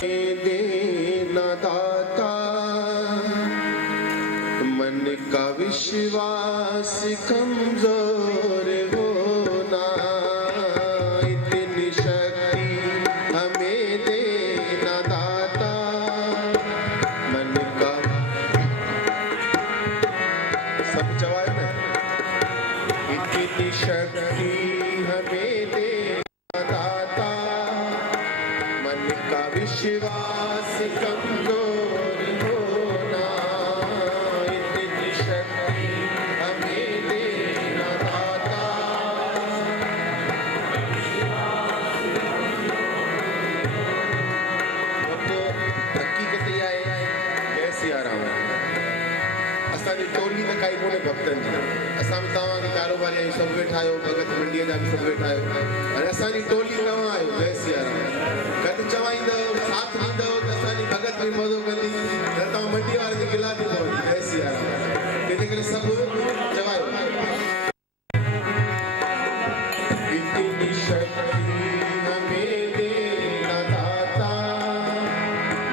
देना दाता मन का विश्वास कमजोर होना, इतनी शक्ति हमें देना दाता मन का। सब जवाब है। इतनी शक्ति हमें देना दाता मन का विश्वास कमजोर होना, इतनी शक्ति हमें देना दाता। तो हकीकत यह है कैसे आ रहा है असांजी टोली त काई कोन्हे भक्तनि जी, असां बि तव्हांखे कारोबारी आहियूं, सभु वेठा आहियो, भगत मंडीअ जा बि सभु वेठा आहियो, हाणे असांजी टोली तव्हां आहियो जय सिया राम। गॾु चवाईंदव साथ ॾींदव त असांजी भगत बि मज़ो कंदी, न तव्हां मंडी वारनि खे गिला थी पवंदी जय सिया राम। तंहिंजे करे सभु चवायो इतनी शक्ति हमें देना दाता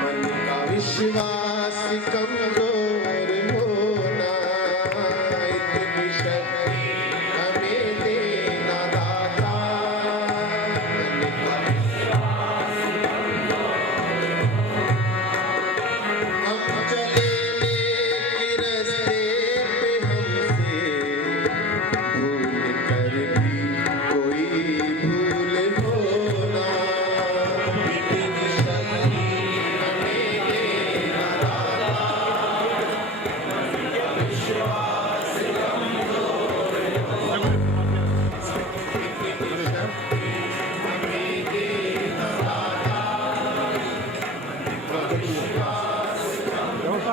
मन का विश्वास कमजोर होना, इतनी शक्ति हमें देना दाता मन का विश्वास कमजोर। हम चले नेक रास्ते पे हमसे भूल कर भी कोई भूल होना, इतनी शक्ति हमें देना दाता मन का विश्वास कमजोर होना, इतनी शक्ति हमें देना दाता मन का विश्वास कमजोर।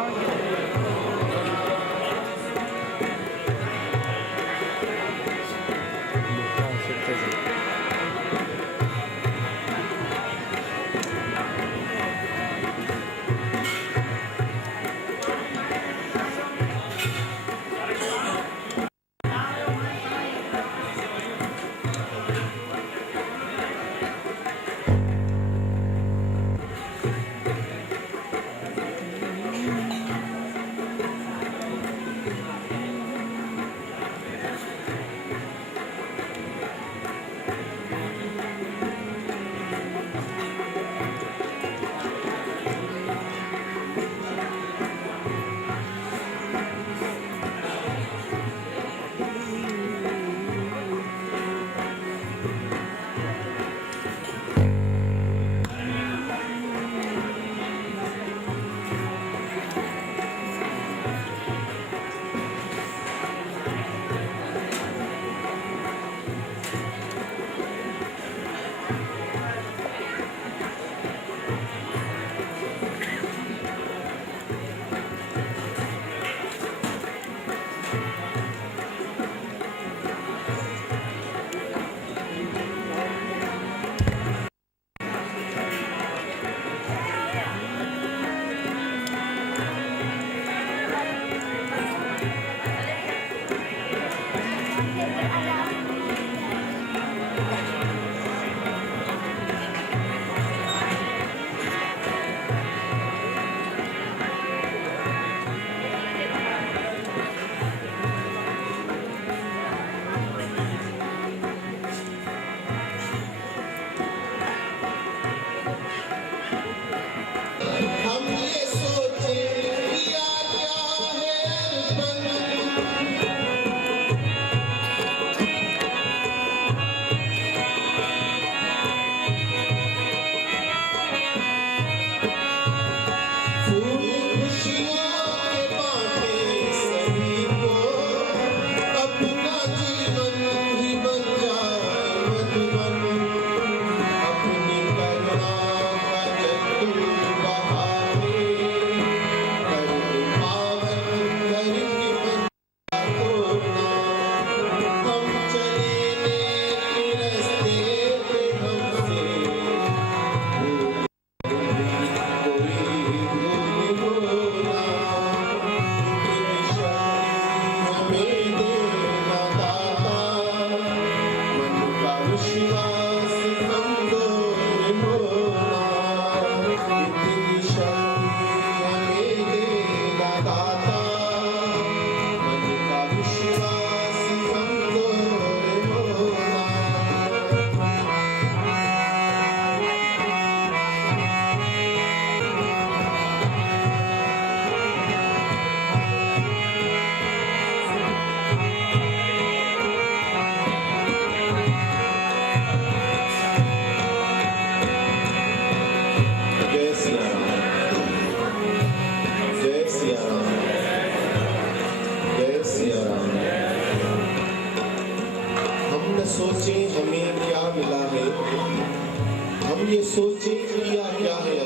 ये सोचे किया क्या है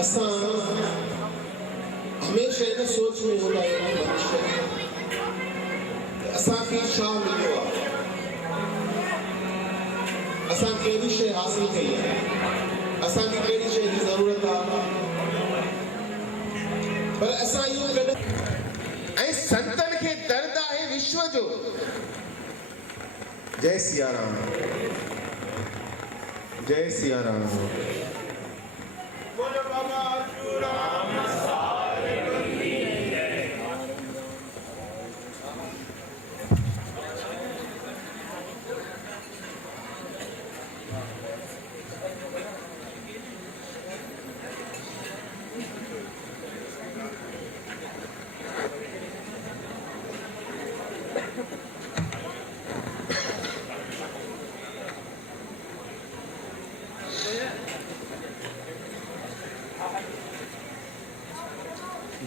असां हमेशा इन सोच में हूंदा आहियूं मनुष्य असांखे छा मिलियो आहे असां कहिड़ी शइ हासिल कई आहे असांखे कहिड़ी शइ जी ज़रूरत आहे पर असां इहो कॾहिं ऐं संतनि खे दर्द आहे विश्व जो। जय सिया राम जय सिया राम। बोलो बाबा राम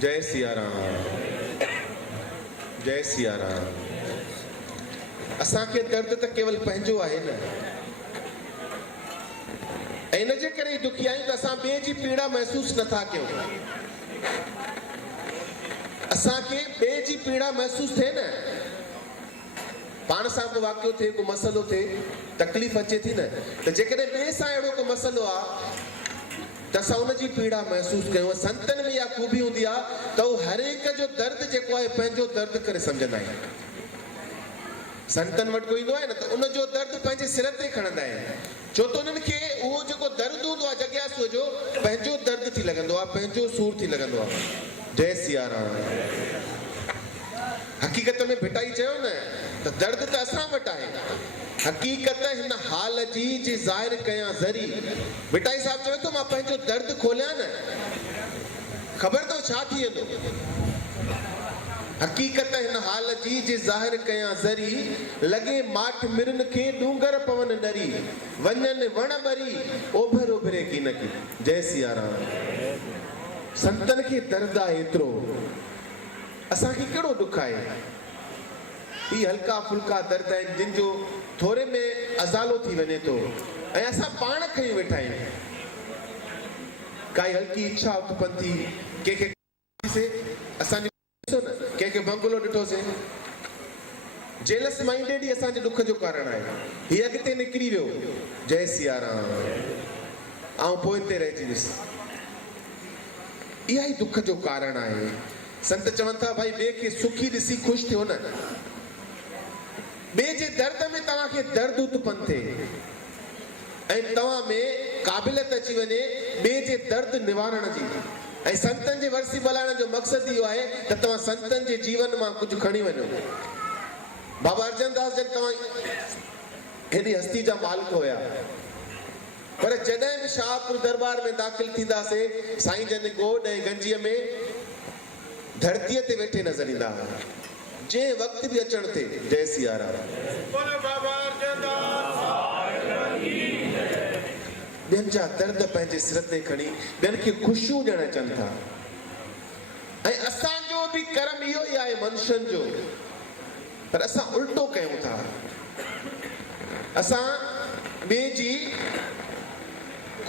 जय सिया राम जय सिया राम। असांखे दर्द त केवल पंहिंजो आहे न ऐं इन जे करे दुखी आहियूं त असां ॿिए जी पीड़ा महसूस नथा कयूं। असांखे ॿिए जी पीड़ा महसूस थिए न पाण सां को वाक़ियो थिए को मसइलो थिए तकलीफ़ अचे थी न त जेकॾहिं ॿिए सां अहिड़ो को मसइलो आहे त असां उनजी पीड़ा महसूस कयूं। संतनि में इहा खूबी हूंदी आहे त उहो हर एक जो दर्द जेको आहे पंहिंजो दर्द करे सम्झंदा आहिनि। संतनि वटि कोई ईंदो आहे न त उनजो दर्द पंहिंजे सिर ते खणंदा आहिनि छो त उन्हनि खे उहो जेको दर्द हूंदो आहे जॻियासूअ जो पंहिंजो दर्द थी लॻंदो आहे पंहिंजो सूर थी लॻंदो आहे। जय सिया राम। हक़ीक़त में भिटाई चयो न त दर्द त असां वटि आहे हक़ीक़त हिन हाल जी जे ज़ाहिर कयां ज़री। भिटाई साहब चवे थो मां पंहिंजो दर्द खोलियां न ख़बर अथव छा थी वेंदो। हक़ीक़त हिन हाल जी जे ज़ाहिर कयां ज़री लॻे माठ मिरन खे डूंगर पवन डरी वञनि वण ॿरी ओभर ओभरे की न की। जय सिया राम। संतनि खे दर्द आहे एतिरो असांखे कहिड़ो दुख आहे। ही हल्का फुल्का दर्द आहिनि जिन जो थोरे में अज़ालो थी वञे थो ऐं असां पाण खई वेठा आहियूं। काई हल्की इच्छा उत्पन्न थी कंहिंखे असांजे कंहिंखे बंगलो ॾिठोसीं जेलस माइंडेड ई असांजे दुख जो कारण आहे। हीअ अॻिते निकिरी वियो जय सिया राम ऐं पोइ हिते रहिजी वियुसि। इहा ई दुख जो कारण आहे। संत चवनि था भाई ॿिए खे सुखी ॾिसी ख़ुशि थियो न ॿिए जे दर्द में तव्हांखे दर्द उत्पन्न थिए ऐं तव्हां में क़ाबिलियत अची वञे ॿिए जे दर्द निवारण जी। ऐं संतनि जे वरसी बलाइण जो मक़सदु इहो आहे त तव्हां संतनि जे जीवन मां कुझु खणी वञो। बाबा अर्जनदास जन तव्हां हेॾी हस्ती जा मालिक हुया पर जॾहिं बि शाहपुर दरबार में दाख़िल थींदासीं साईं जन गोॾ ऐं गंजीअ में धरतीअ ते वेठे नज़र ईंदा हुआ जंहिं वक़्तु बि अचण ते। जय सिया राम। ॿियनि जा दर्द पंहिंजे सिर ते खणी ॿियनि खे ख़ुशियूं ॾियण अचनि था ऐं असांजो बि कर्म इहो ई आहे मनुष्यनि जो पर असां उल्टो कयूं था। असां ॿिए जी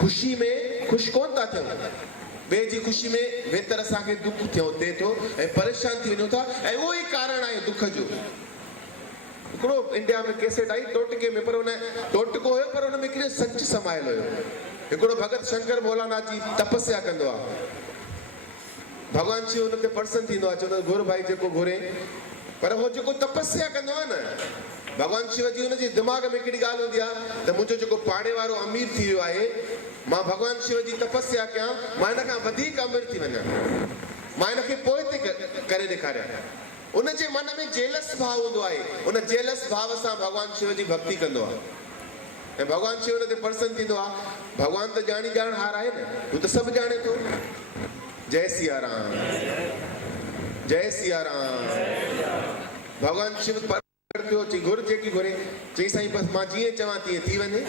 ख़ुशी में ख़ुशि कोन था थियूं ॿिए जी ख़ुशी में वेतर असांखे दुख थिए थो ऐं परेशान थी वञूं था ऐं उहो ई कारण आहे दुख जो। हिकिड़ो इंडिया में कैसेट आई टोटके में पर उन टोटको हुयो पर हुन में हिकिड़ो सच समायल हुयो। हिकिड़ो भगत शंकर भोलानाथ जी तपस्या कंदो आहे भॻवान शिव हुन ते प्रसन्न थींदो आहे चवंदो घुर भाई जेको घुरे पर उहो जेको तपस्या कंदो आहे न भॻवान शिव जी हुनजे दिमाग़ में हिकिड़ी ॻाल्हि हूंदी आहे त मुंहिंजो जेको पाड़े वारो अमीर थी वियो आहे मां भॻवान शिव जी तपस्या कयां मां हिन खां वधीक अमीर थी वञा मां हिनखे पोइ ते करे ॾेखारियां। उनजे मन में जेलस भाव हूंदो आहे उन जेलस भाव सां भॻवान शिव जी भक्ति कंदो आहे ऐं भॻवान शिव हुन ते प्रसन्न थींदो आहे। भॻवान त ॼाणी ॼाण हार आहे न हू त सभु ॼाणे थो। जय सिया राम जय सिया राम। भॻवान शिव चई घुर जेकी घुरे चई साईं बसि मां जीअं चवां तीअं थी वञे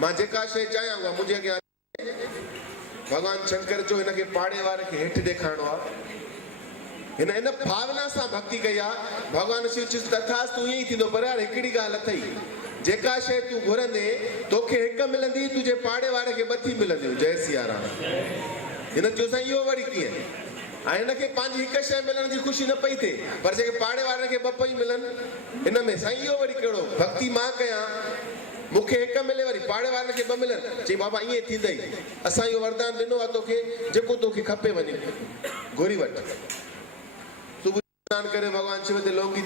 मां जेका शइ चाहियां उहा मुंहिंजे अॻियां। भॻवान शंकर जो हिनखे पाड़े वारे खे हेठि ॾेखारिणो आहे इन भावना सां भक्ति कई आहे। भॻवान शिव चयुसि तथास्तु ईअं ई थींदो पर यार हिकिड़ी ॻाल्हि अथई जेका शइ तूं घुरंदे तोखे हिकु मिलंदी, तुंहिंजे पाड़े वारे खे 2 थी मिलंदियूं। जय सिया राम। हिन चयो साईं इहो वरी कीअं? ऐं हिनखे पंहिंजी हिकु शइ मिलण जी ख़ुशी न पई थिए, पर जेके पाड़े वारनि खे 2 पई मिलनि, हिन में साईं इहो वरी कहिड़ो? भक्ति मां कयां, मूंखे हिकु मिले, वरी पाड़े वारनि खे 2 मिलनि। चई बाबा ईअं थींदई, असां इहो वरदान ॾिनो आहे तोखे, जेको तोखे खपे वञी घुरी वठ। सुबुह सनानु करे भॻवानु शिव ते लोटी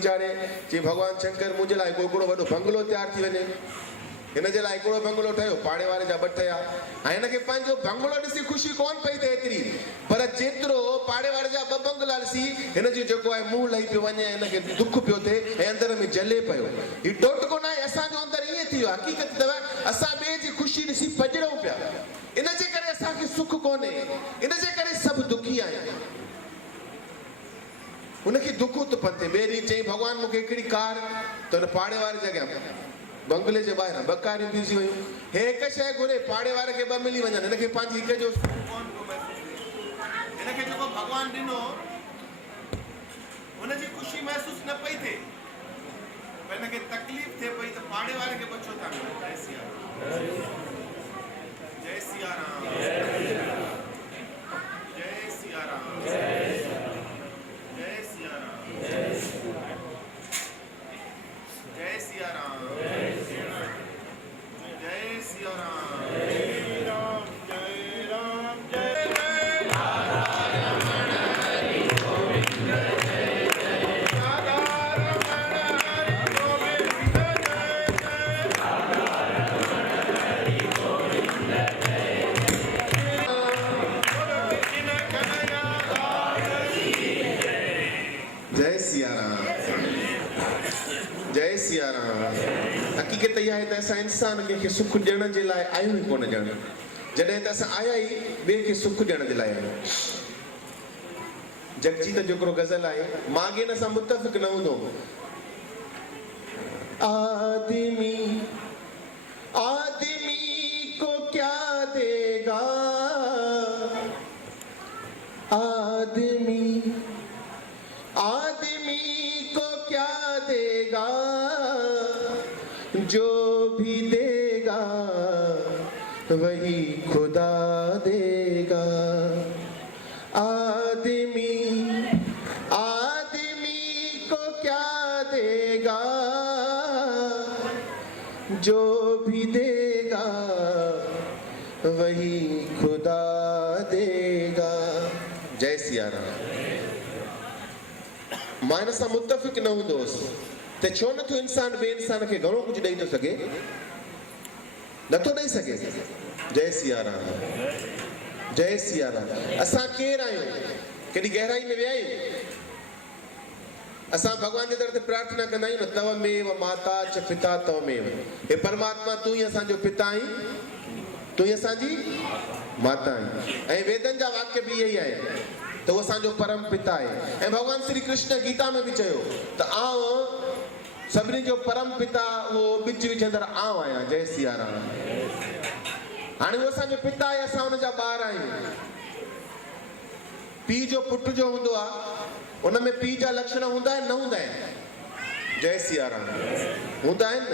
चाढ़े, चई भॻवानु शंकर मुंहिंजे लाइ हिकिड़ो वॾो बंगलो तयारु थी वञे। हिन जे लाइ हिकिड़ो बंगलो ठहियो, पाड़े वारे जा 2 ठहिया। ऐं हिनखे पंहिंजो बंगलो ॾिसी ख़ुशी कोन पई थिए एतिरी, पर जेतिरो पाड़े वारे जा 2 बंगला ॾिसी हिन जो जेको आहे मुंहुं लही पियो वञे, हिनखे दुख पियो थिए ऐं अंदर में जले पियो। हीउ टोटको न आहे, असांजो अंदर ईअं थी वियो। हक़ीक़त अथव असां ॿिए जी ख़ुशी ॾिसी पजड़ूं पिया, इन जे करे असांखे सुख कोन्हे, इन जे करे सभु दुखी आहिनि। हुनखे दुख थो पते। ॿिए ॾींहुं चई भॻवानु मूंखे हिकिड़ी कार, त हुन पाड़े वारे जॻह बंगले जे ॿाहिरां 2 कारियूं बीठी वयूं। हे हिकु शइ घुरे, पाड़े वारे खे 2 मिली वञनि, हिनखे पंहिंजी हिक जो हिनखे जेको भॻवानु ॾिनो हुनजी ख़ुशी महसूस न पई थिए, पर हिनखे तकलीफ़ थिए पई त पाड़े वारे खे बचो था मिले। जय सिया राम। जय सिया राम। जय सिया राम। जय सिया राम। जय सिया राम। जय सिया राम। जय सिया राम। हक़ीक़त इहा आहे त असां इंसान कंहिंखे सुख ॾियण जे लाइ आहियूं ई कोन ॼण, जॾहिं त असां आया ई ॿिए खे सुख ॾियण जे लाइ आहियूं। जगजीत जो हिकिड़ो गज़ल आहे, माॻेन सां मुतफ़िक़ न हूंदो। आदमी आदमी को क्या देगा, आदमी आदमी को क्या देगा, जो भी देगा वही खुदा देगा। आदमी आदमी को क्या देगा, जो भी देगा वही खुदा देगा। जय सिया राम। मां हिन सां मुतफ़िक़ न हूंदोसि त छो नथो इंसान ॿिए इंसान खे घणो कुझु ॾेई थो सघे? नथो ॾेई सघे। जय सिया राम। जय सिया राम। असां केरु आहियूं? केॾी गहराई में विया आहियूं? असां भॻवान जे दर ते प्रार्थना कंदा आहियूं न, तवमेव माता च पिता तवमेव। हे परमात्मा तूं ई असांजो पिता आहीं, तूं ई असांजी माता आहीं। ऐं वेदनि जा वाक्य बि इहे ई आहिनि त उहो असांजो परम पिता आहे। ऐं भॻवान श्री कृष्ण गीता में बि चयो त आउं सभिनी जो परम पिता, उहो ॿिज विझंदड़ आउं आहियां। जय सिया राम। हाणे उहो असांजो पिता आहे, असां हुनजा ॿार आहियूं। पीउ जो पुट जो हूंदो आहे, उन में पीउ जा लक्षण हूंदा आहिनि न हूंदा आहिनि? जय सिया राम। हूंदा आहिनि न।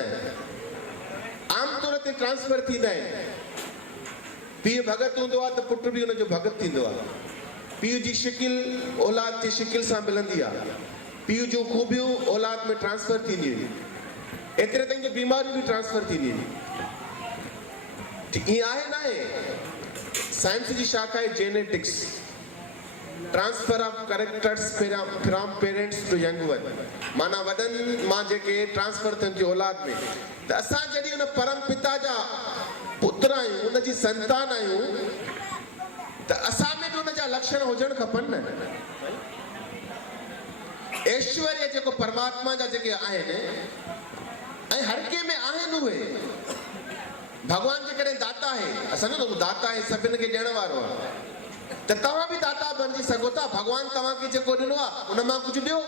आमतौर ते ट्रांसफर थींदा आहिनि। पीउ भगत हूंदो आहे त पुट बि हुनजो भगत थींदो आहे। पीउ जी शिकिल औलाद जी शिकिल सां मिलंदी आहे। पीउ जूं खूबियूं औलाद में ट्रांसफर थींदियूं आहिनि। एतिरे ताईं जो बीमारियूं बि ट्रांसफर थींदियूं आहिनि। ईअं आहे न आहे? साइंस जी शाखा आहे genetics, transfer of characters from parents to young one. माना वॾनि मां जेके ट्रांसफर थियनि थियूं औलाद में, त असां जॾहिं हुन परम पिता जा पुत्र आहियूं, हुनजी संतान आहियूं, त असां में बि हुनजा लक्षण हुजणु खपनि न। ऐश्वर्य जेको परमात्मा जा जेके आहिनि, ऐं हर कंहिं में आहिनि उहे। भॻवान जे करे दाता आहे, असां न दाता आहे सभिनि खे ॾियण वारो आहे, त तव्हां बि दाता बणिजी सघो था। भॻवान तव्हांखे जेको ॾिनो आहे उन मां कुझु ॾियो।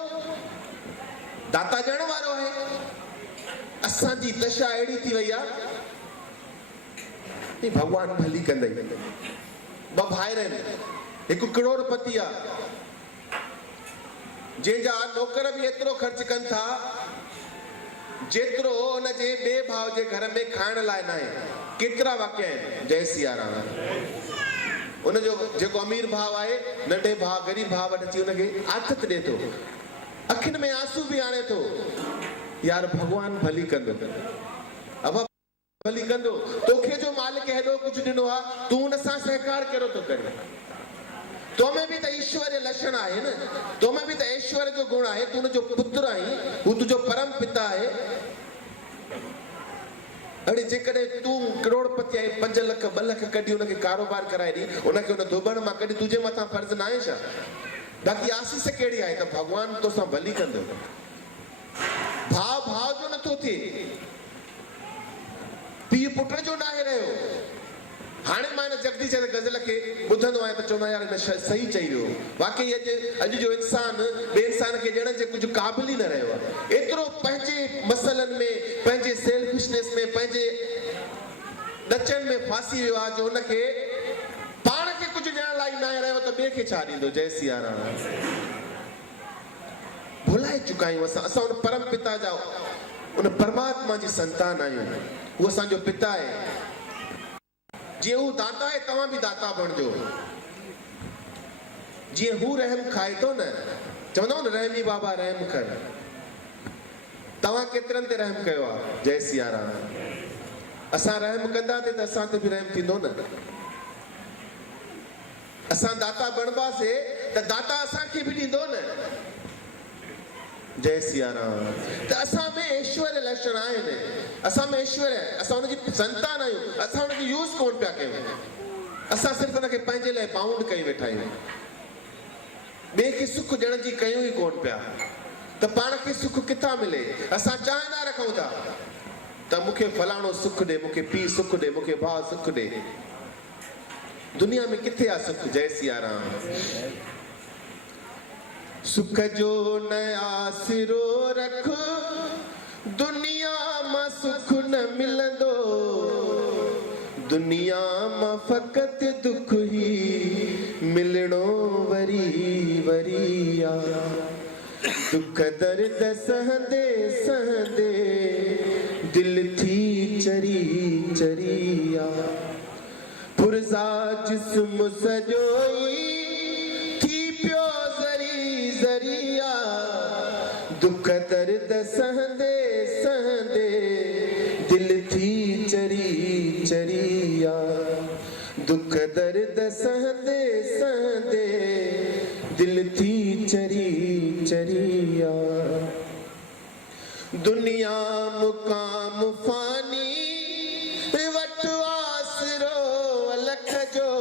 दाता ॾियण वारो आहे। असांजी दशा अहिड़ी थी वई आहे, भॻवान भली कंदई। 2 भाइर आहिनि, हिकु करोड़पति आहे, जंहिंजा नौकर बि एतिरो ख़र्च कनि था जेतिरो उन जे ॿिए भाउ जे घर में खाइण लाइ न आहे। केतिरा वाकिया आहिनि। जय सिया राम। उनजो जेको अमीर भाउ आहे नंढे भाउ ग़रीब भाउ वटि अची उनखे आथत ॾिए थो, अखियुनि में आंसू बि आणे थो, यार भॻवान भली कंदो, अब भली कंदो, तोखे जो मालिक हेॾो कुझु ॾिनो आहे, तूं हुन सां सहकार कहिड़ो थो करे? तो में भी तो ईश्वर लक्षण आहे न, तो में भी तो ईश्वर जो गुण आहे। तू जो पुत्र आई, हू तुझो परम पिता है। अरे जेकॾहिं तू करोड़पति आहे, 5 लाख 2 लाख कढी उनखे कारोबार कराए दी, उनखे उन धोबण मां कढी, तुझे मथां फर्ज़ न आहे छा? बाक़ी आसीस कहिड़ी आहे त भगवान तोसां भली कंदो। भाउ भाउ जो नथो थिए, पीउ पुट जो न आहे रहियो। हाणे मां हिन जगदीश जे गज़ल खे ॿुधंदो आहियां त चवंदो यार हिन सही चई वियो। वाकई अॼु जो इंसान ॿिए इंसान खे ॼणण जे कुझु क़ाबिल ई न रहियो आहे। एतिरो पंहिंजे मसलनि में, पंहिंजे सेल्फिशनेस में, पंहिंजे नचण में फासी वियो आहे जो हुनखे पाण खे कुझु ॾियण लाइ न रहियो त ॿिए खे छा ॾींदो। जय सिया राम। भुलाए चुका आहियूं असां उन परम पिता जा, उन परमात्मा जी संतान आहियूं। उहो असांजो पिता आहे। जीअं हू दाता है, तव्हां भी दाता बणजो। जीअं हू रहम खाए थो न, चवंदा न रहमी बाबा रहम कर, तव्हां केतिरनि ते रहम कयो आहे। जय सिया राम। असां रहम कंदासीं त असां ते बि रहम थींदो न। असां दाता बणबासीं त दाता असांखे बि ॾींदो न। जय सिया राम। त असां में ऐश्वर्य लक्षण आहिनि, असां में ऐश्वर्य आहे, असां उनजी संतान आहियूं। असां उनखे यूज़ कोन पिया कयूं, असां सिर्फ़ु उनखे पंहिंजे लाइ बाउंड कई वेठा आहियूं। ॿिए खे सुख ॾियण जी कयूं ई कोन पिया, त पाण खे सुख किथां मिले? असां चाहींदा रखूं था त मूंखे फलाणो सुख ॾे, मूंखे पीउ सुख ॾे, मूंखे भाउ सुख ॾे। दुनिया में किथे आहे सुख? जय सिया राम। सुख जो न आसिरो रख, दुनिया मां सुख न मिलंदो, दुनिया मां फ़क़त दुख ही मिलणो वरी वरी आ। दुख दर्द सहंदे सहंदे दिल थी चरी चरी आ। पुरज़ा जिस्म सॼो ज़रिया, दुख दर्द सहंदे सहंदे दिल थी चरी चरिया। दुख दर्द सहंदे सहंदे दिल थी चरी चरिया। दुनिया मुकाम फानी, वट आसरो अलख जो।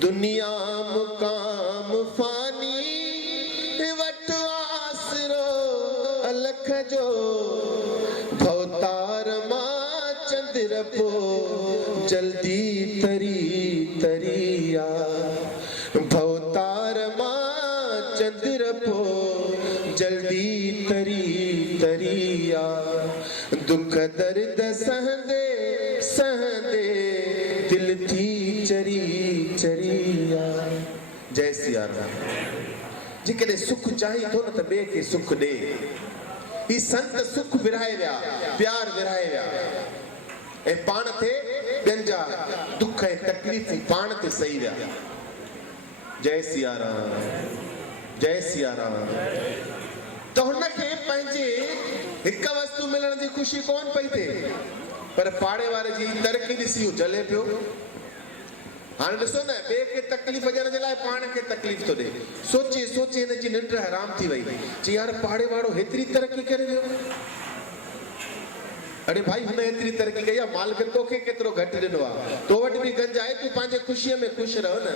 दुनिया मुकाम फानी, वट आसरो अलख जो। भवतार मां चंद्र पो जल्दी तरी तरिया। भवतार मां चंद्र पो जल्दी तरी तरिया। दुख दर्द सहंदे सहंदे दिल थी चरी चरिया। जय सिया राम। जेकॾहिं सुख चाही थो न त ॿिए खे सुख ॾे। ही संत सुख विरहाए विया, प्यार विरहाए विया, ऐं पाण ते ॿियनि जा दुख ऐं तकलीफ़ूं पाण ते सही विया। जय सिया राम। जय सिया राम। त हुनखे पंहिंजे हिकु वस्तु मिलण जी ख़ुशी कोन पई थिए, पर पाड़े वारे जी तरक़ी ॾिसी जले पियो। हाणे ॾिसो न, ॿिए खे तकलीफ़ ॾियण जे लाइ पाण खे तकलीफ़ थो ॾे। सोचे सोचे हिनजी निंड हराम थी वई। चई यार पाड़े वारो हेतिरी तरक़ी करे वियो। अरे भाई हुन हेतिरी तरक़ी कई आहे, मालिक तोखे केतिरो घटि ॾिनो आहे। तो वटि बि गंज आहे, तूं पंहिंजे ख़ुशीअ में ख़ुशि रहो न।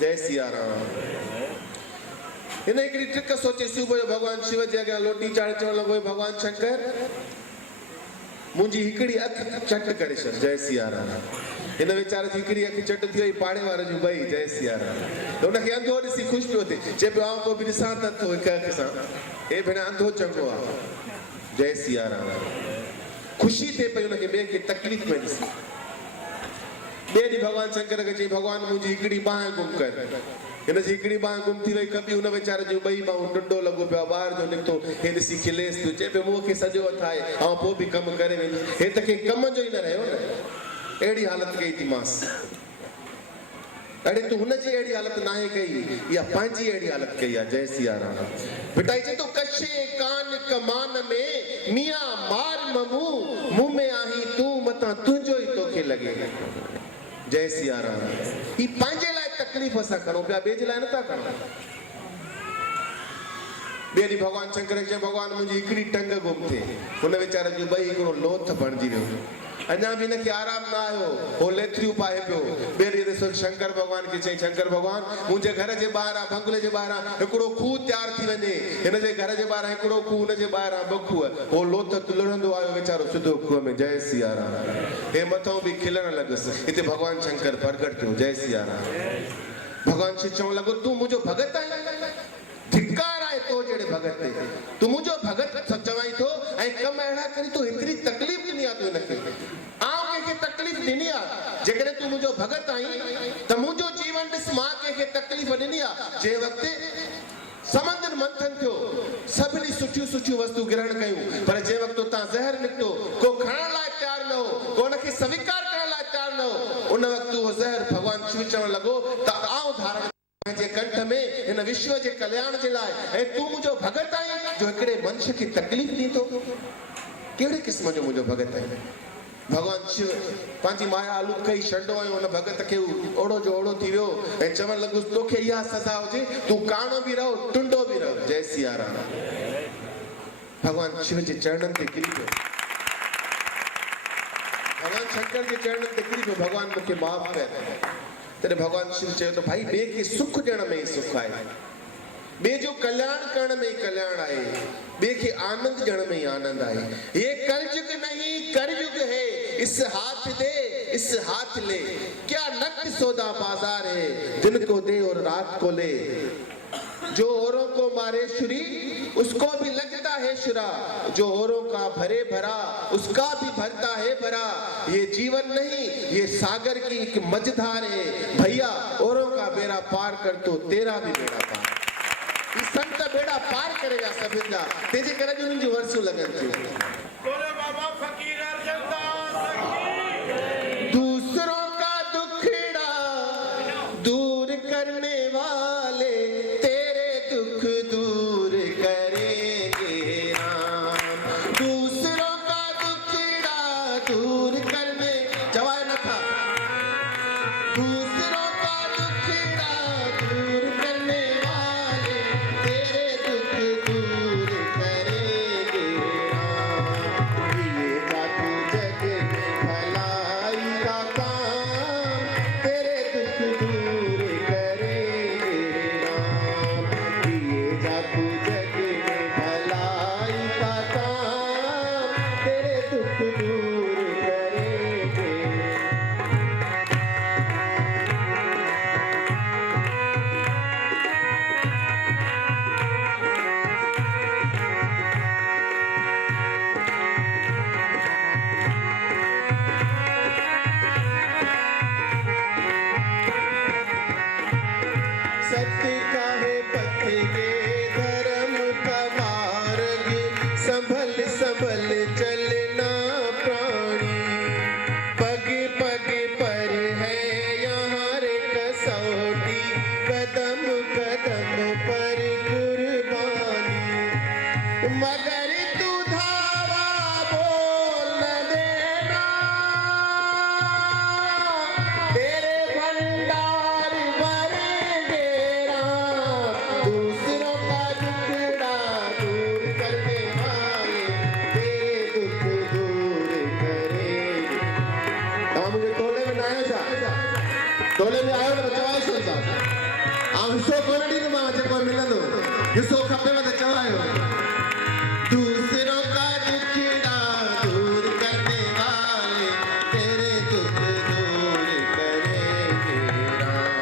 जय सिया राम। हिन हिकिड़ी ट्रिक सोचे, सुबुह जो भॻवानु शिव जे अॻियां लोटी चाढ़े चवण लॻो, भॻवानु शंकर मुंहिंजी हिकिड़ी अखि चट करे छॾ। जय सिया राम। हिन वीचारे जी हिकिड़ी अखि चट थी वई, पाड़े वारे जूं ॿई। जय सिया राम। त हुनखे अंधो ॾिसी ख़ुशि पियो थिए। चए पियो पोइ बि ॾिसां त थो हिकु अखि सां, हे भेण अंधो चङो आहे। जय सिया राम। ख़ुशी थिए पई हुनखे ॿिए खे तकलीफ़ में ॾिसी। ॿिए ॾींहुं भॻवानु शंकर खे चई, भॻवानु मुंहिंजी हिकिड़ी बाहि गुम कर। हिन जी हिकिड़ी बांह गुम थी वई कभी हुन वीचारे जूं ॿई बाहूं डंडो लॻो पियो ॿाहिरि जो निकितो हे ॾिसी खिलेसि पियो चए पियो मूंखे सॼो हथ आहे ऐं पोइ बि कमु करे वेंदी हे त कंहिं कम जो ई न रहियो न अहिड़ी हालत कई थी मांस अड़े तूं हुनजी अहिड़ी हालत नाहे कई इहा पंहिंजी अहिड़ी हालत कई आहे जय सिया राम बेटा चए थो कशे कान कमान में मियां मार ममू मुंह में आही तूं मतां तुंहिंजो ई तोखे लॻे जय सिया राम ही पंहिंजे लाइ तकलीफ़ असां करूं पिया ॿिए जे लाइ नथा करूं ॿिए ॾींहुं भॻवान शंकर चए भॻवान मुंहिंजी हिकिड़ी टंग गुम थिए हुन वीचारे जूं ॿई हिकिड़ो लोथ बणिजी वियो अञा बि हिनखे आराम न आयो हो लेथरियूं पाए पियो ॿिए ॾींहुं ॾिसो शंकर भॻवान खे चई शंकर भॻवान मुंहिंजे घर जे ॿाहिरां बंगले जे ॿाहिरां हिकिड़ो खूह तयारु थी वञे हिन जे घर जे ॿाहिरां हिकिड़ो खूह हुन जे ॿाहिरां ॿ खूह हो लोथ लुढ़ंदो आयो वीचारो सिधो खूह में जय सिया राम हे मथां बि खिलण लॻसि हिते भॻवान शंकर प्रगट थियो जय सिया राम भॻवान शिव चवण लॻो तूं मुंहिंजो भॻत आहीं धिक्कार आहे तो जहिड़े भॻत ते तूं मुंहिंजो भॻत चवाई थो ऐं कम अहिड़ा करी तूं हेतिरी तकलीफ़ ॾिनी आहे तूं हिनखे आउं कंहिंखे तकलीफ़ ॾिनी आहे जेकॾहिं तूं मुंहिंजो भॻत आहीं त मुंहिंजो जीवन ॾिस मां कंहिंखे तकलीफ़ ॾिनी आहे जंहिं वक़्तु समंदर मंथन थियो सभिनी सुठियूं सुठियूं वस्तू ग्रहण कयूं पर जंहिं वक़्तु उतां ज़हर निकितो को खणण लाइ तयारु न हो को हुनखे स्वीकार करण लाइ तयारु न हो उन वक़्तु उहो ज़हर भॻवान शिव चवण लॻो त आउं धारण पंहिंजे कंठ में हिन विश्व जे कल्याण जे लाइ ऐं तूं मुंहिंजो भॻत आहीं जो हिकिड़े मनुष्य खे तकलीफ़ ॾींदो कहिड़े क़िस्म जो मुंहिंजो भॻत आहे भॻवान शिव पंहिंजी माया आलू कई छंडो ऐं हुन भॻत खे ओड़ो जो ओड़ो थी वियो ऐं चवणु लॻुसि तोखे इहा सज़ा हुजे तूं काणो बि रहो टुंडो बि रहो जय सिया राम भॻवान शिव जे चरणनि ते किरी पियो भॻवान शंकर जे चरणनि ते किरी पियो भॻवान मूंखे माफ़ कर तॾहिं भॻवान शिव चयो त भाई ॿिए खे सुख ॾियण में ई सुख आहे ॿिए जो कल्याण करण में ई कल्याण आहे ॿिए खे आनंद ॾियण में ई आनंद आहे ये कलयुग नहीं करयुग है इस हाथ दे इस हाथ ले क्या नक सौदा बाजार है दिन को दे और रात को ले जो औरों को मारे छुरी उसको भी लगता है शुरा जो औरों का भरे भरा उसका भी भरता है भरा ये जीवन नहीं ये सागर की एक मझधार है भैया औरों का बेड़ा पार कर तो तेरा भी बेड़ा पार ये संत बेड़ा पार करेगा सभिनि जा तेजे करे जो उनजी वर्षियूं लगन थी बोले बाबा फकीर अर्जन दास दूसरों का दुखड़ा दूर करने वाले तेरे दुख दूर करेंगे राम दूसरों का दुखड़ा दूर करने जवाय न था दूसरों का दुखड़ा दूर करने वाले तेरे दुख दूर करेंगे राम ये जादू जग में भलाई का काम तेरे दुख दूर करेंगे राम ये जादू जग में भलाई का काम तेरे दुख दूर करेंगे सत्य का है पथ ये धर्म का मार्ग संभल संभल चलना प्राणी पग पग पर है यहाँ रे कसौटी कदम कदम पर कुर्बानी मगर तू धावा बोल न देना तेरे भंडार भरेंगे राम दूसरों का दुखड़ा दूर करने वाले तेरे दुख दूर करेंगे मुझे टोले में आयो छा टोले में आयो त चवाए छॾींदा हिसो कोन ॾींदोमांव जेको मिलंदो हिसो खपेव त चवायो दूसरों का दुखड़ा दूर करने वाले तेरे दुख दूर करेंगे राम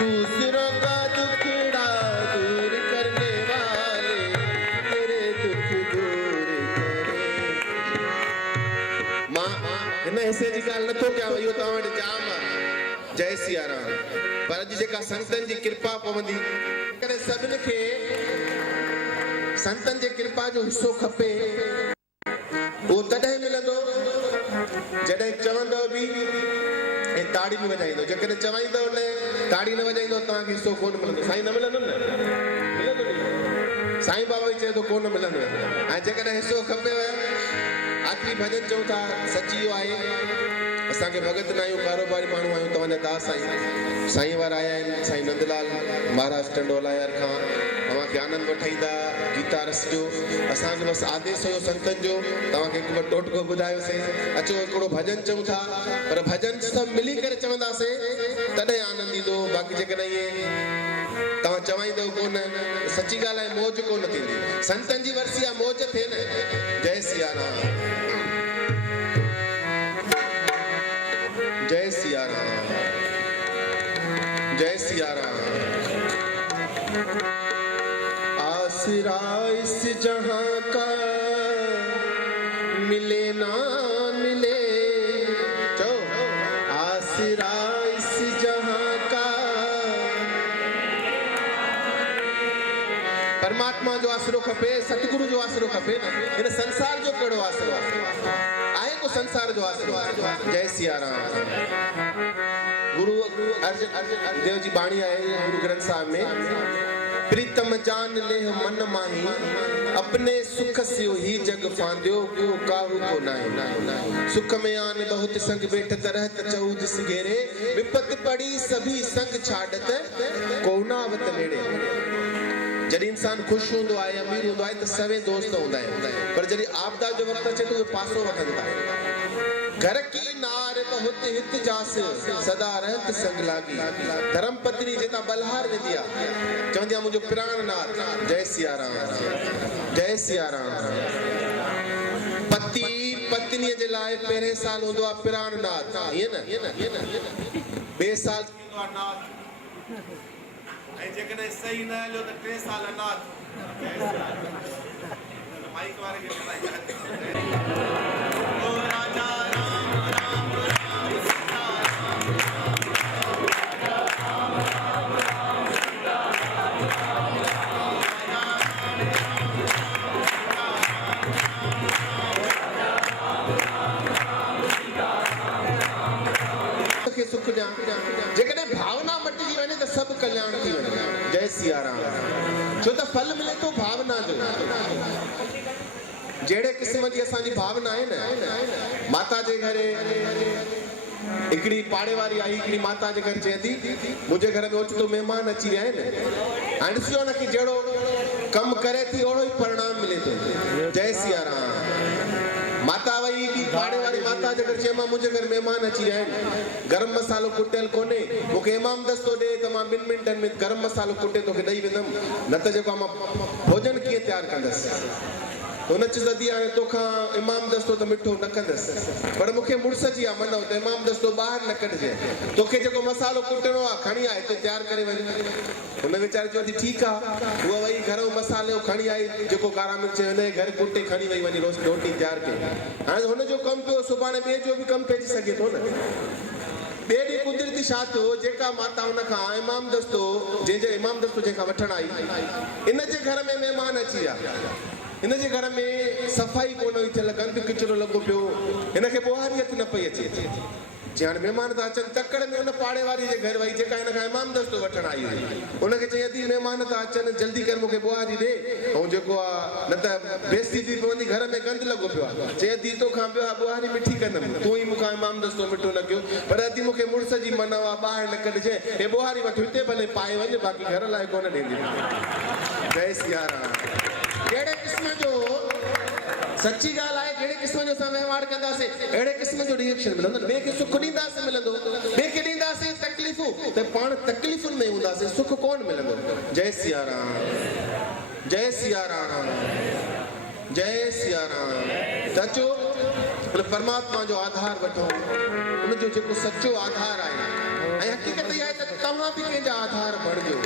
दूसरों का दुखड़ा दूर करने वाले तेरे दुख दूर करेंगे मां हिन हिसे जी ॻाल्हि नथो कयां इहो तव्हां वटि जाम आहे जय सिया राम। पर अॼु जेका संतनि जी कृपा पवंदी करे सभिनि खे संतनि जे कृपा जो हिसो खपे, उहो तॾहिं मिलंदो जॾहिं चवंदव बि ऐं ताड़ी बि वॼाईंदो। जेकॾहिं चवाईंदव न ताड़ी न वॼाईंदव तव्हांखे हिसो कोन मिलंदो। साईं न मिलंदो न मिलंदो न। साईं बाबा बि चए थो कोन मिलंदो। ऐं जेकॾहिं हिसो खपेव आखिरी भॼन चऊं था सची जो आहे। असांखे भगत न आहियूं, कारोबारी माण्हू आहियूं। तव्हांजा दास साईं साईं वारा आया आहिनि। साईं नंदलाल महाराज टंडोला यार खां तव्हांखे आनंद वठाईंदा गीता रस जो। असांजो बसि आदेश हुयो संतनि जो, तव्हांखे हिकु ॿ टोटको ॿुधायोसीं। अचो हिकिड़ो भॼन चऊं था, पर भॼन सभु मिली करे चवंदासीं तॾहिं आनंद ईंदो। बाक़ी जेकॾहिं ईअं तव्हां चवाईंदव कोन, सची ॻाल्हि आहे मौज कोन थींदी। संतनि जी वरसी आहे मौज थिए न। जय सिया राम, जय सिया राम, जय सिया राम। आसरा इस जहां का मिले ना मिले, चो आसरा इस जहां का। परमात्मा जो आसरो खपे, सतगुरु जो आसरो खपे न। इन संसार जो कहिड़ो आसरो आहे को? संसार जो आसरो। जय सिया राम। गुरु अर्जन देव जी बाणी आहे गुरु ग्रंथ साहिब में। प्रीतम जान ले मन माही, अपने सुख से ही जग फांद्यो, क्यों काहू को नाहि। सुख में आन बहुत संग बैठत रहत, चहु जिस घेरे। विपत पड़ी सभी संग छाड़त, को नावत नेड़े। जॾहिं इंसान ख़ुशि हूंदो आहे, अमीर हूंदो आहे त सभई दोस्त हूंदा आहिनि, पर जॾहिं आपदा जो वक़्तु अचे त उहे पासो वठंदा। घर की नार बहुत हित जास, सदा रहत संग लागी। धर्म पत्नी जेका बलहार वेंदी आहे चवंदी आहे मुंहिंजो प्राणनाथ। जय सिया राम, जय सिया राम। पति पत्नीअ जे लाइ पहिरें साल हूंदो आहे प्राणनाथ, ईअं न। ॿिए साल थींदो आहे नाथ। ऐं जेकॾहिं सही न हलियो त 3 साल अनाथ। माइक वारे खे ॿुधाए। ओ राजा राम राम राम सीता राम राम राम राम सीता राम राम। सुख ॾियां। जेकॾहिं भावना मटिजी वञे त सभु कल्याण थी वञे। जय सिया राम। छो त फल मिले थो भावना जो। जहिड़े क़िस्म जी असांजी भावना आहे न। माता जे घरे हिकिड़ी पाड़े वारी आई, हिकिड़ी माता जे घर चए थी मुंहिंजे घर में ओचितो महिमान अची विया आहिनि। हाणे ॾिसो न कि जहिड़ो कमु करे थी ओड़ो ई परिणाम मिले थो। जय सिया राम। माता वई पाड़े वारी माता जे घर चयमां मुंहिंजे घर महिमान अची विया आहिनि, गरम मसालो कुटियल कोन्हे, मूंखे इमाम दस्तो ॾे त मां 2 मिंटनि में गरम मसालो कुटे तोखे ॾेई वेंदुमि, न त जेको मां भोजन कीअं तयारु कंदसि। हुन चई हाणे तोखां इमाम दस्तो त मिठो न कंदसि, पर मूंखे मुड़ुस जी आहे मनो त इमाम दस्तो ॿाहिरि न कढिजे, तोखे जेको मसालो कुटणो आहे खणी आहे हिते तयारु करे वञ। हुन वीचारे चयो थी ठीकु आहे। उहा वई घर मसालो खणी आई, जेको कारा मिर्च हुनजे घर कुटे खणी वई वञी रोटी तयारु कई। हाणे हुनजो कमु पियो, सुभाणे ॿिए जो बि कमु पइजी सघे थो न। ॿिए ॾींहुं कुदरती छा थियो, जेका माता हुन खां इमाम दस्तो जंहिंखां वठणु आई, इन जे घर में महिमान अची विया। हिन जे घर में सफ़ाई कोन हुई थियल, गंद किचिरो लॻो पियो, हिनखे ॿुहारियत न पई अचे। जी हाणे महिमान था अचनि, तकड़ में हुन पाड़े वारी जे घर वई जेका हिन खां इमाम दस्तो वठणु आई हुई। हुनखे चई अदी महिमान था अचनि, जल्दी कर मूंखे ॿुहारी ॾे, ऐं जेको आहे न त बेइज़ती थी पवंदी, घर में गंद लॻो पियो आहे। चई अदी तोखां ॿियो आहे ॿुहारी मिठी कंदमि, तूं ई मूंखां इमाम दस्तो मिठो न कयो, पर अदी मूंखे मुड़ुस जी मन आहे ॿाहिरि न कढिजे, हे ॿुहारी वठि हिते भले पाए वञ, बाक़ी घर लाइ कोन ॾींदी। जय सिया राम। कहिड़े क़िस्म जो सची ॻाल्हि आहे, कहिड़े क़िस्म जो असां वहिंवार कंदासीं अहिड़े क़िस्म जो रिएक्शन मिलंदो। ॿिए खे सुख ॾींदासीं मिलंदो, ॿिए खे ॾींदासीं तकलीफ़ूं त पाण तकलीफ़ुनि में हूंदासीं, सुख कोन मिलंदो। जय सिया राम, जय सिया राम, जय सिया राम। त अचो परमात्मा जो आधार वठो, उनजो जेको सचो आधार आहे। ऐं हक़ीक़त इहा आहे त तव्हां बि कंहिंजा आधार बणिजो।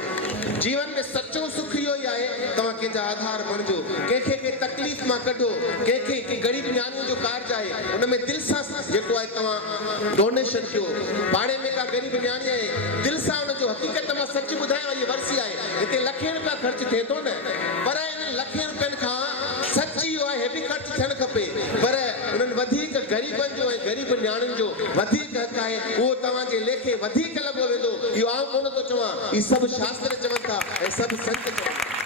जीवन में सचो सुख इहो ई आहे, तव्हां कंहिंजा आधार बणिजो। कंहिंखे के तकलीफ़ मां कढो, कंहिंखे ग़रीब न्याणियूं जो कार्ज आहे हुन में दिलि सां जेको आहे तव्हां डोनेशन कयो पाड़े में का गरीब न्याणी आहे दिल सां उन जो हक़ीक़त मां सच ॿुधायां ये वरसी आहे हिते लखे रुपया ख़र्च थिए थो न पर इन लखे रुपयनि खां सची आहे बि ख़र्च थियणु खपे पर उन्हनि वधीक ग़रीबनि जो ऐं ग़रीब न्याणियुनि जो वधीक हक़ आहे उहो तव्हांजे लेखे वधीक लॻो वेंदो इहो आउं कोन थो चवां ही सभु शास्त्र चवनि था ऐं सभु संत चवनि था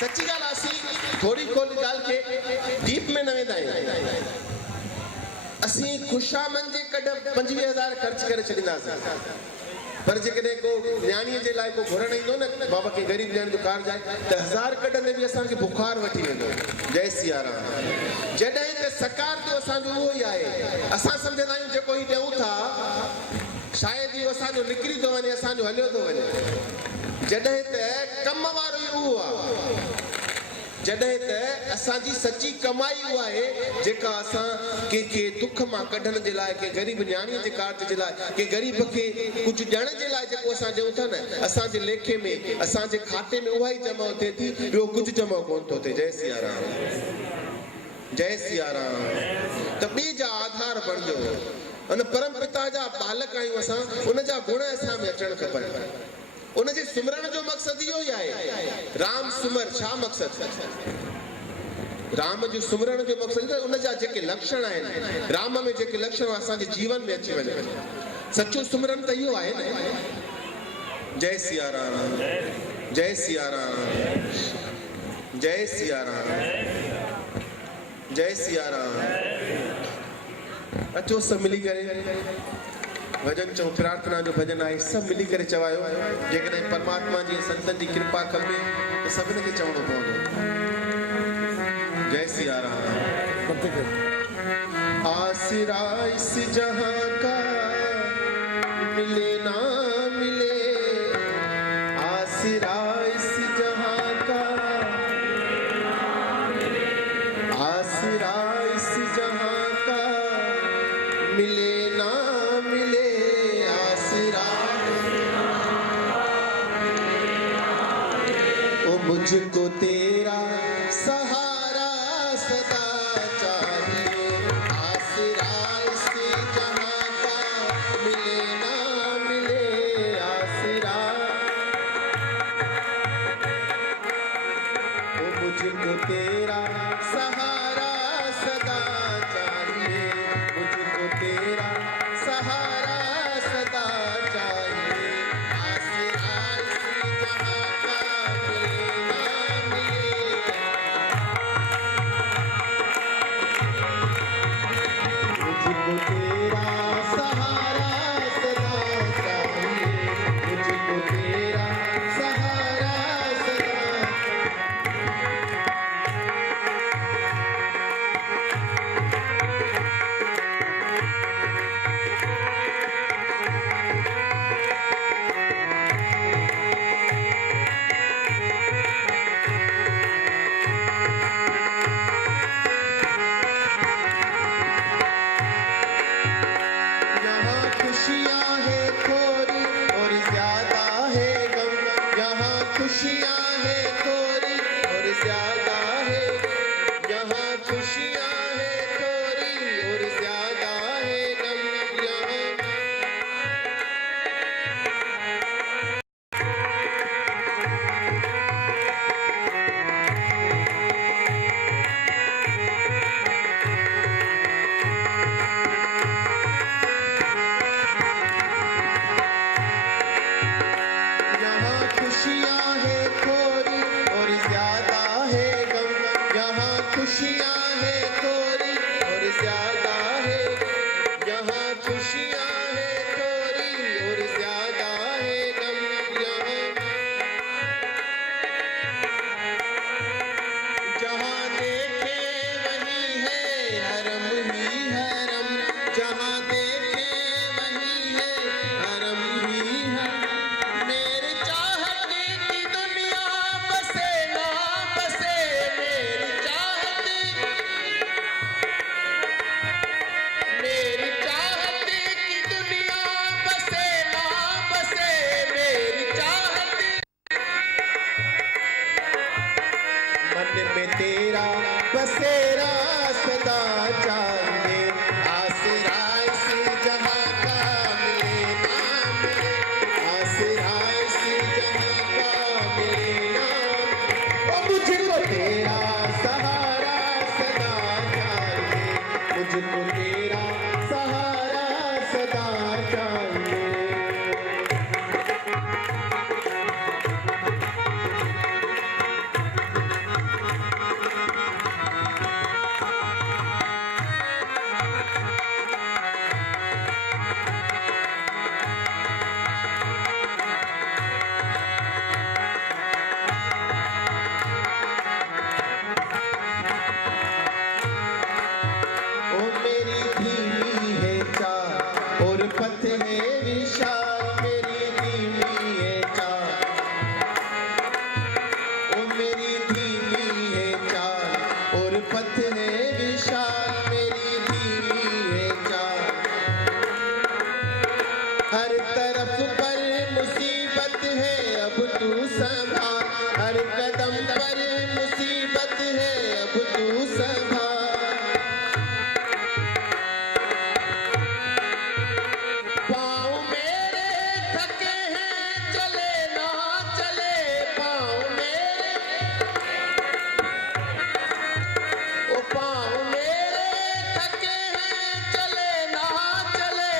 सची ॻाल्हि असीं थोरी खोली ॻाल्हि खे डीप में न वेंदा आहियूं असीं ख़ुशामन जे कॾहिं 25,000 ख़र्च करे छॾींदासीं पर जेकॾहिं को न्याणीअ जे लाइ को घुरण ईंदो न बाबा खे ग़रीब न्याणी जो कार जाए त 1000 कढंदे बि असांखे बुखार वठी वेंदो जय सिया राम जॾहिं त सकार जो असांजो उहो ई आहे असां सम्झंदा आहियूं जेको ही ॾियूं था शायदि इहो असांजो निकिरी थो वञे असांजो हलियो थो वञे जॾहिं त कम वारो ई उहो आहे जॾहिं त असांजी सची कमाई उहा आहे जेका असां कंहिंखे दुख मां कढण जे लाइ के ग़रीब न्याणीअ जे कार्ज जे लाइ के ग़रीब खे कुझु ॾियण जे लाइ जेको असां ॾियूं था न असांजे लेखे में असांजे खाते में उहा ई जमा थिए थी ॿियो कुझु जमा कोन थो थिए जय सिया राम जय सिया राम त ॿिए जा आधार बणिजो उन परम पिता जा बालक आहियूं असां उन जा गुण असां में अचणु खपनि उन जे सुमरण जो मक़सदु इहो ई आहे राम सुमर छा मक़सदु राम जो सुमरण जो मक़सदु उन जा जेके लक्षण आहिनि राम में जेके लक्षण असांजे जीवन में अची वञे सचो सुमरन त इहो आहे न जय सिया राम जय सिया राम जय सिया राम जय सिया राम अचो सभु मिली करे भजन चऊं प्रार्थना जो भजन आहे सभु मिली करे चवायो जेकॾहिं परमात्मा जी संतनि जी कृपा खपे त सभिनी खे चवणो पवंदो जय सिया राम आसरा इस जहां का मिले ना मिले आसरा इस जहां का आसरा इस जहां का मिले ना मिले मुझको तेरा सहारा सदा चाहिए आसरा इसी जहां का मिले ना मिले आसरा ओ मुझको तेरा सहारा सदा चाहिए मुझको तेरा सहारा सदा चाहिए आसरा इसी जहां का तेरा सहारा सदा चाहिए मुझको तेरा सहारा सदा खुशियाँ है थोड़ी और ज्यादा है यहाँ खुशियाँ है थोड़ी और ज्यादा है गम यहाँ खुशियाँ है थोड़ी और ज्यादा है गम यहाँ खुशियाँ है थोड़ी और ज्यादा है यहाँ खुशियाँ है थोड़ी और ज्यादा है गम यहाँ जहाँ देखे वही है हरम ही हरम जहाँ देखे वही है हरम ही है मेरे चाहते की दुनिया बसे ना बसे मेरी चाहते की दुनिया बसे ना बसे मेरी चाहते मन में तेरा बसेरा सदा पथ है विशाल मेरी धीमी है चाल, ओ मेरी धीमी है चाल, और पथ है विशाल मेरी धीमी है चाल। हर तरफ पर मुसीबत है अब तू संभाल, हर कदम पर मुसीबत है अब तू संभाल। पाँव मेरे थके हैं चले ना चले, पाँव मेरे, ओ पाँव मेरे थके हैं चले ना चले,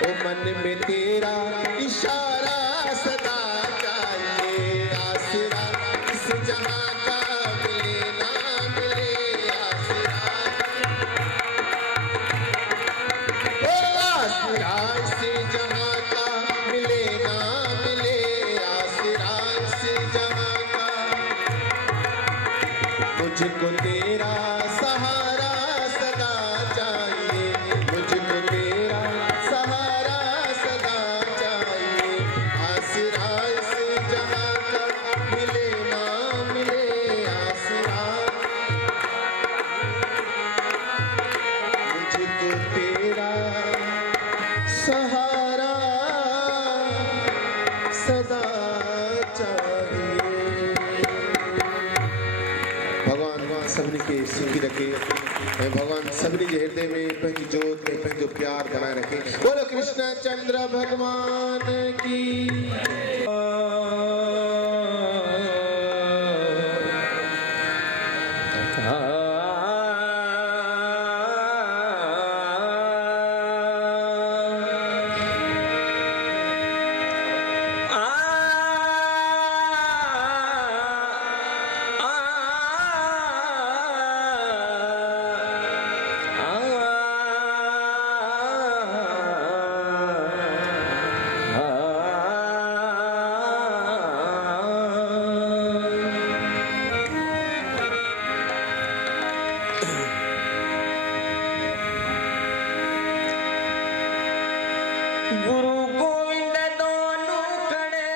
ओ मन में तेरा इशारा सदा चाहिए, आसरा इस जहां का मिले ना मिले, आसरा ओ आसरा इस जहां का मिले ना मिले, आसरा इस जहां का। मुझको तेरा सहारा सदा चाहिए, मुझको तेरा सहारा सदा चाहिए, आसरा इस जहां का मिले ना मिले, आसरा मुझको तेरा सहारा सदा चाहिए। भगवान सभिनी के सुखी रखे ऐं भगवान सभिनी जे हृदय में पंहिंजी जोत में पंहिंजो प्यार बनाए रखे। बोलो कृष्ण चंद्र भगवान की। गुरु गोविंद दोनों खड़े,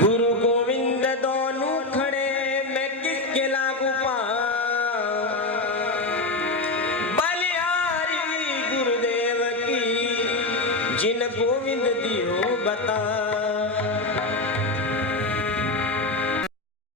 गुरु गोविंद दोनों खड़े, मैं किसके लागू पाऊं? बलिहारी गुरुदेव की जिन गोविंद दियो बता।